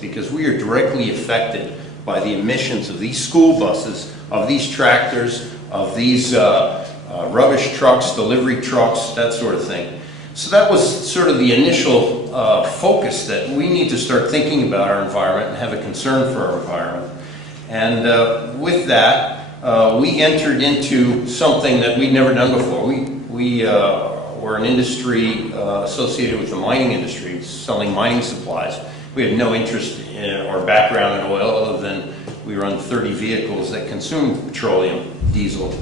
because we are directly affected by the emissions of these school buses, of these tractors, of these rubbish trucks, delivery trucks, that sort of thing. So that was sort of the initial focus, that we need to start thinking about our environment and have a concern for our environment. And with that, we entered into something that we'd never done before. We were an industry associated with the mining industry, selling mining supplies. We had no interest in or background in oil, other than we run 30 vehicles that consume petroleum, diesel.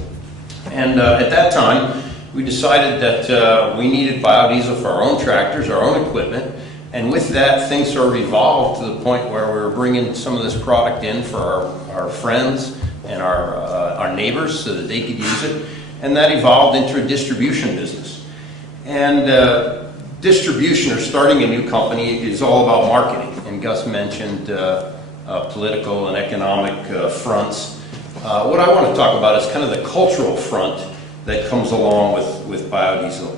And at that time, we decided that we needed biodiesel for our own tractors, our own equipment. And with that, things sort of evolved to the point where we were bringing some of this product in for our friends and our neighbors so that they could use it. And that evolved into a distribution business. And distribution, or starting a new company, is all about marketing. And Gus mentioned political and economic fronts. What I want to talk about is kind of the cultural front that comes along with biodiesel.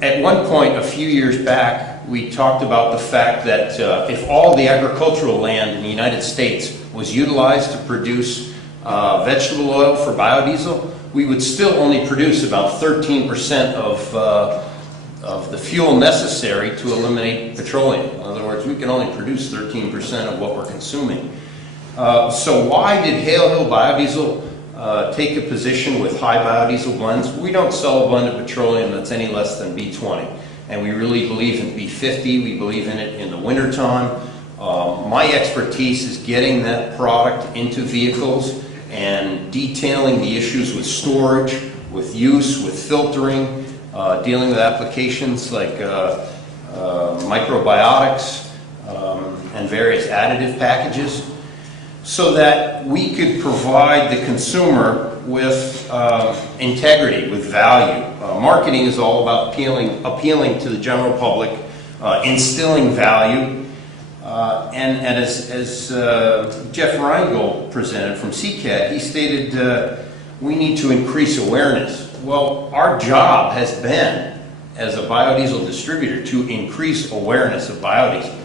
At one point, a few years back, we talked about the fact that if all the agricultural land in the United States was utilized to produce vegetable oil for biodiesel, we would still only produce about 13% of the fuel necessary to eliminate petroleum. In other words, we can only produce 13% of what we're consuming. So why did Hale Hill Biodiesel take a position with high biodiesel blends? We don't sell a blend of petroleum that's any less than B20. And we really believe in B50. We believe in it in the wintertime. My expertise is getting that product into vehicles and detailing the issues with storage, with use, with filtering, dealing with applications like microbiotics and various additive packages, so that we could provide the consumer with integrity, with value. Marketing is all about appealing to the general public, instilling value. And as Jeff Reingold presented from CCAT, he stated we need to increase awareness. Well, our job has been, as a biodiesel distributor, to increase awareness of biodiesel,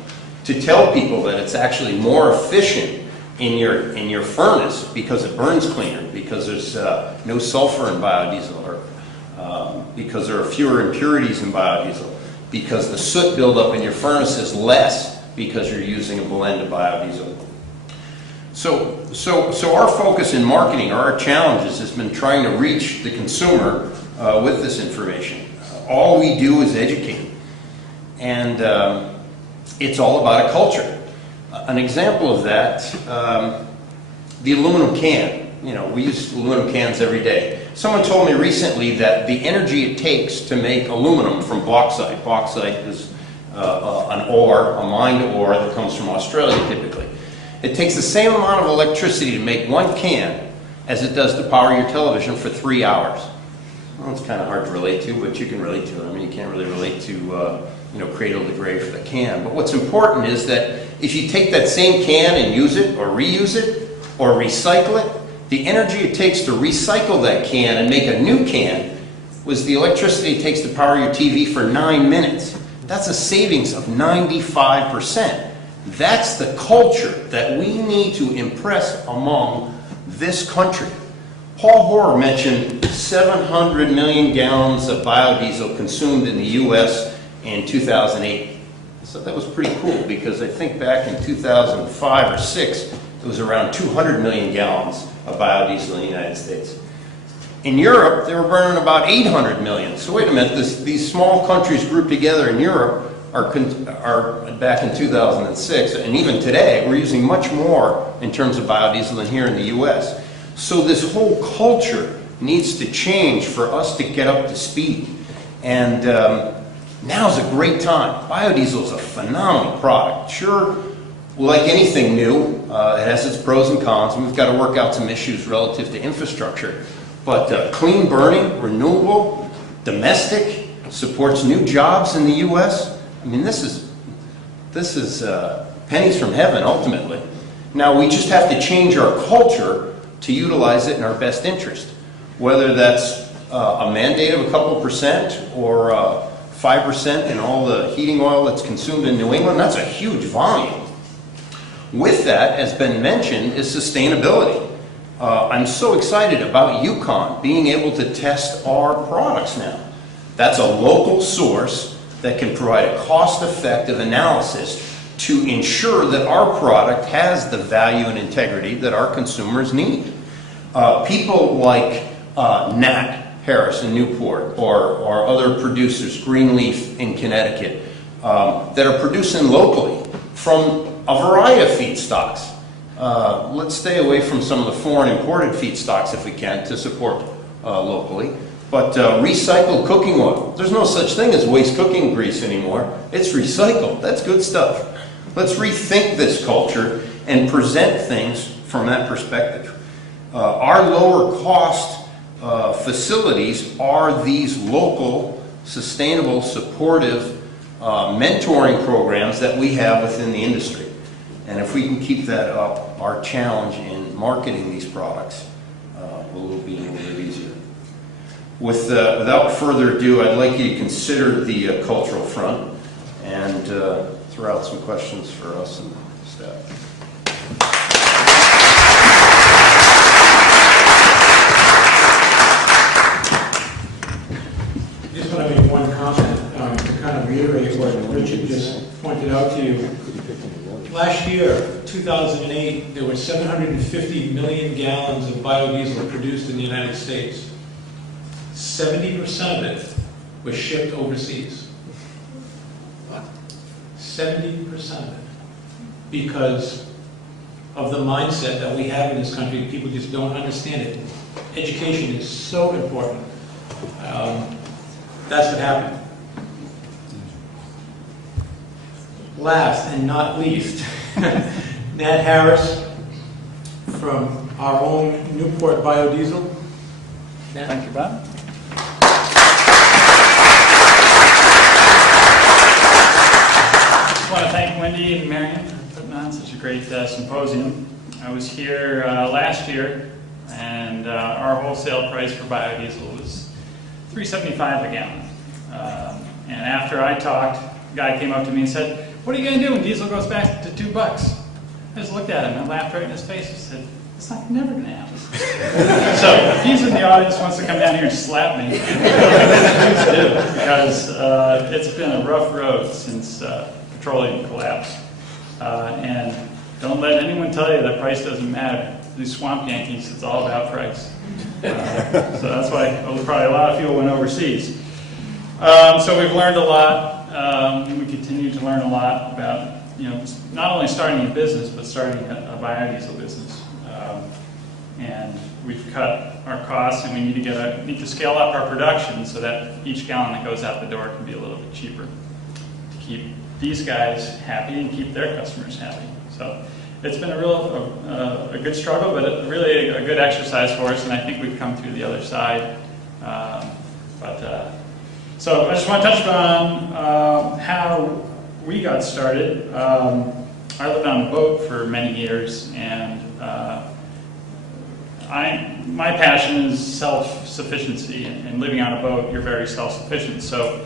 to tell people that it's actually more efficient in your furnace because it burns cleaner, because there's no sulfur in biodiesel, or because there are fewer impurities in biodiesel, because the soot buildup in your furnace is less because you're using a blend of biodiesel. So our focus in marketing, or our challenges, has been trying to reach the consumer with this information. All we do is educate, and it's all about a culture. An example of that, the aluminum can. You know, we use aluminum cans every day. Someone told me recently that the energy it takes to make aluminum from bauxite. Bauxite is an ore, a mined ore that comes from Australia typically. It takes the same amount of electricity to make one can as it does to power your television for 3 hours. Well, it's kind of hard to relate to, but you can relate to it. I mean, you can't really relate to cradle to grave for the can. But what's important is that if you take that same can and use it, or reuse it, or recycle it, the energy it takes to recycle that can and make a new can was the electricity it takes to power your TV for 9 minutes. That's a savings of 95%. That's the culture that we need to impress among this country. Paul Hohr mentioned 700 million gallons of biodiesel consumed in the U.S. in 2008. So that was pretty cool, because I think back in 2005 or 6, it was around 200 million gallons of biodiesel in the United States. In Europe, they were burning about 800 million. So wait a minute, these small countries grouped together in Europe are back in 2006, and even today, we're using much more in terms of biodiesel than here in the U.S. So this whole culture needs to change for us to get up to speed. And now's a great time. Biodiesel is a phenomenal product. Sure, like anything new, it has its pros and cons, and we've got to work out some issues relative to infrastructure. But clean burning, renewable, domestic, supports new jobs in the U.S. I mean, this is pennies from heaven, ultimately. Now, we just have to change our culture to utilize it in our best interest. Whether that's a mandate of a couple %, or 5% in all the heating oil that's consumed in New England, that's a huge volume. With that, as been mentioned, is sustainability. I'm so excited about UCONN being able to test our products now. That's a local source that can provide a cost-effective analysis to ensure that our product has the value and integrity that our consumers need. People like Nat Harris in Newport or other producers, Greenleaf in Connecticut, that are producing locally from a variety of feedstocks. Let's stay away from some of the foreign imported feedstocks if we can to support locally. But recycled cooking oil. There's no such thing as waste cooking grease anymore. It's recycled. That's good stuff. Let's rethink this culture and present things from that perspective. Our lower cost facilities are these local, sustainable, supportive mentoring programs that we have within the industry. And if we can keep that up, our challenge in marketing these products will be a little bit easier. Without further ado, I'd like you to consider the cultural front and throw out some questions for us and staff. I just want to make one comment to kind of reiterate what Richard just pointed out to you. Last year, 2008, there were 750 million gallons of biodiesel produced in the United States. 70% of it was shipped overseas. 70% of it. Because of the mindset that we have in this country, people just don't understand it. Education is so important. That's what happened. Last and not least, Nat Harris from our own Newport Biodiesel. Nat. Thank you, Bob. I just want to thank Wendy and Marion for putting on such a great symposium. I was here last year, and our wholesale price for biodiesel was $3.75 a gallon. And after I talked, a guy came up to me and said, "What are you going to do when diesel goes back to $2?" I just looked at him and laughed right in his face and said, "It's never going to happen." So if he's in the audience wants to come down here and slap me, please do, because it's been a rough road since petroleum collapsed. And don't let anyone tell you that price doesn't matter. These swamp Yankees, it's all about price. So that's why probably a lot of fuel went overseas. So we've learned a lot. We continue to learn a lot about, not only starting a business, but starting a biodiesel business. And we've cut our costs, and we need to scale up our production so that each gallon that goes out the door can be a little bit cheaper to keep these guys happy and keep their customers happy. So it's been a good struggle, but really a good exercise for us, and I think we've come through the other side. So I just want to touch on how we got started. I lived on a boat for many years, and my passion is self-sufficiency, and living on a boat, you're very self-sufficient. So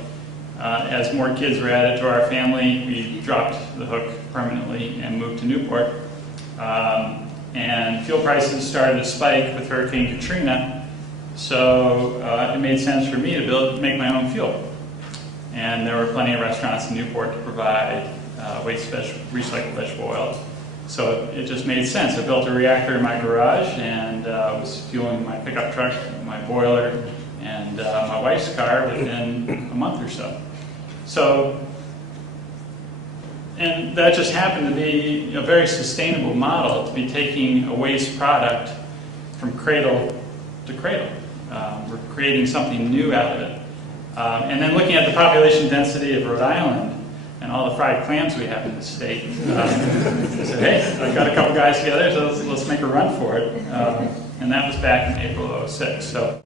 as more kids were added to our family, we dropped the hook permanently and moved to Newport. And fuel prices started to spike with Hurricane Katrina, so it made sense for me to make my own fuel. And there were plenty of restaurants in Newport to provide recycled vegetable oil. So it just made sense. I built a reactor in my garage and was fueling my pickup truck, my boiler, and my wife's car within a month or so. And that just happened to be a very sustainable model, to be taking a waste product from cradle to cradle. We're creating something new out of it. And then looking at the population density of Rhode Island and all the fried clams we have in the state, I said, hey, I got a couple guys together, so let's make a run for it. And that was back in April of '06. So